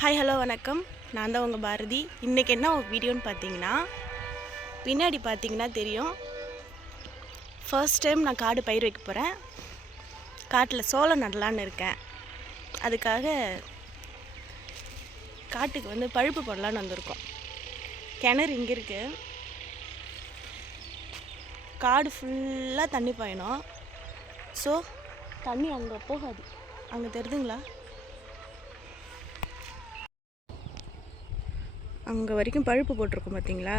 Hi hello வணக்கம். நான் தான் உங்கள் பாரதி. இன்றைக்கி என்ன வீடியோன்னு பார்த்தீங்கன்னா பின்னாடி பார்த்தீங்கன்னா தெரியும். ஃபர்ஸ்ட் டைம் நான் காடு பயிர் வைக்க போகிறேன் காட்டில் சோளம் நடலான்னு இருக்கேன். அதுக்காக காட்டுக்கு வந்து பழுப்பு போடலான்னு வந்திருக்கோம். கிணறு இங்கே இருக்குது காடு ஃபுல்லாக தண்ணி பாயணும். ஸோ தண்ணி அங்கே போகாது. அங்கே தெரியுதுங்களா அங்கே வரைக்கும் பழுப்பு போட்டிருக்கோம் பார்த்தீங்களா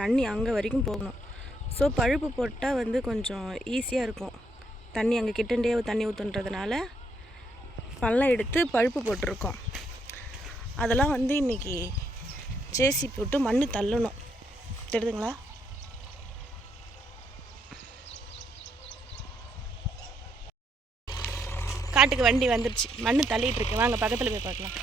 தண்ணி அங்கே வரைக்கும் போகணும். ஸோ பழுப்பு போட்டால் வந்து கொஞ்சம் ஈஸியாக இருக்கும். தண்ணி அங்கே கிட்டண்டே தண்ணி ஊற்றுன்றதுனால பள்ளம் எடுத்து பழுப்பு போட்டிருக்கோம். அதெல்லாம் வந்து இன்றைக்கி ஜேசி போட்டு மண் தள்ளணும். தெரியுதுங்களா காட்டுக்கு வண்டி வந்துருச்சு. மண் தள்ளிகிட்டு இருக்கு. வாங்க பக்கத்தில் போய் பார்க்கலாம்.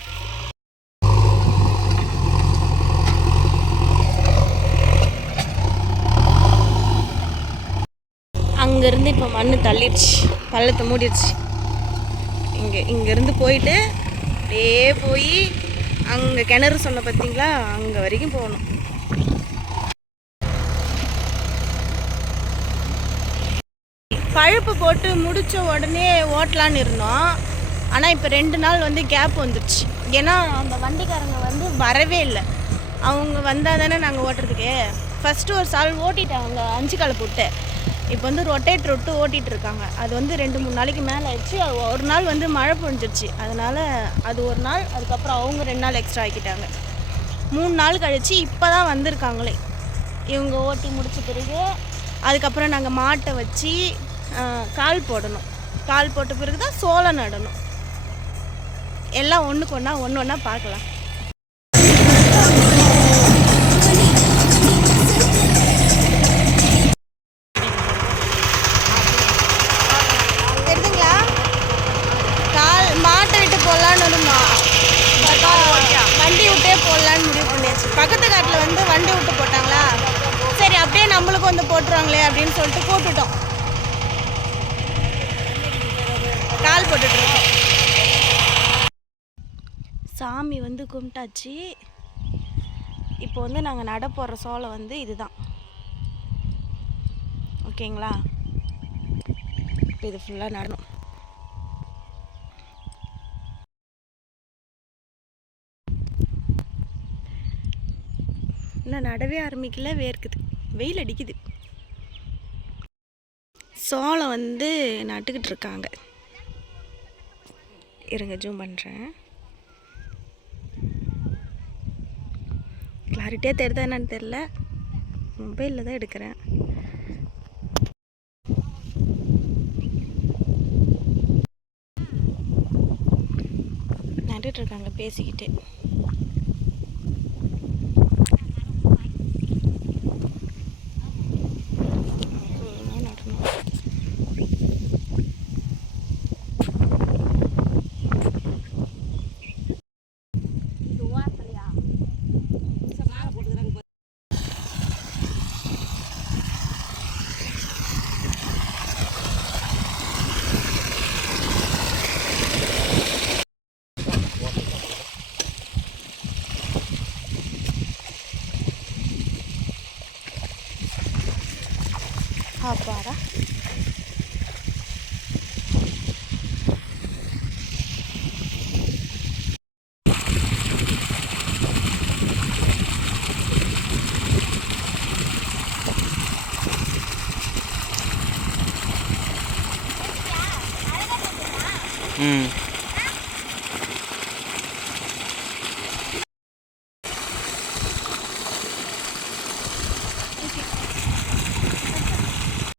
அங்கேருந்து இப்போ மண் தள்ளிடுச்சு பள்ளத்தை மூடிடுச்சு. இங்கே இங்கேருந்து போயிட்டு அப்படியே போய் அங்கே கிணறு சொன்ன பார்த்தீங்களா? அங்கே வரைக்கும் போகணும். பழுப்பு போட்டு முடித்த உடனே ஓட்டலான்னு இருந்தோம். ஆனால் இப்போ ரெண்டு நாள் வந்து கேப் வந்துடுச்சு. ஏன்னா அந்த வண்டிக்காரங்க வந்து வரவே இல்லை. அவங்க வந்தால் தானே நாங்கள் ஓட்டுறதுக்கு. ஃபஸ்ட்டு ஒரு சால் ஓட்டிட்டாங்க அஞ்சு காலை போட்டு. இப்போ வந்து ரொட்டேட் ரொட்டு ஓட்டிகிட்டு இருக்காங்க அது வந்து ரெண்டு மூணு நாளைக்கு மேலே ஆயிடுச்சு. ஒரு நாள் வந்து மழை பொழிஞ்சிருச்சு. அதனால் அது ஒரு நாள் அதுக்கப்புறம் அவங்க ரெண்டு நாள் எக்ஸ்ட்ரா ஆக்கிட்டாங்க. மூணு நாள் கழித்து இப்போ தான் வந்திருக்காங்களே. இவங்க ஓட்டி முடிச்ச பிறகு அதுக்கப்புறம் நாங்கள் மாட்டை வச்சு கால் போடணும். கால் போட்ட பிறகு தான் சோளம் நடணும். எல்லாம் ஒன்றுக்கு ஒன்றா ஒன்று ஒன்றா பார்க்கலாம். பக்கத்து காட்டில் வந்து வண்டி விட்டு போட்டாங்களா? சரி அப்படியே நம்மளுக்கும் வந்து போட்டுருவாங்களே அப்படின்னு சொல்லிட்டு போட்டுட்டோம் கால் போட்டுட்ருக்கோம். சாமி வந்து கும்பிட்டாச்சு. இப்போ வந்து நாங்கள் நட போடுற சோளம் வந்து இதுதான். ஓகேங்களா? இப்போ இது ஃபுல்லாக நடணும். இன்னும் நடவே ஆரம்பிக்கல வேர்க்குது. வெயில் அடிக்குது. சோளம் வந்து நட்டுக்கிட்டு இருக்காங்க. இருங்க ஜூம் பண்ணுறேன் கிளாரிட்டியாக தெரியுதா என்னன்னு தெரில மொபைலில் தான் எடுக்கிறேன். நட்டுட்டு இருக்காங்க பேசிக்கிட்டு அவ்வளவுதான் நடணும். அப்பாடா ம்.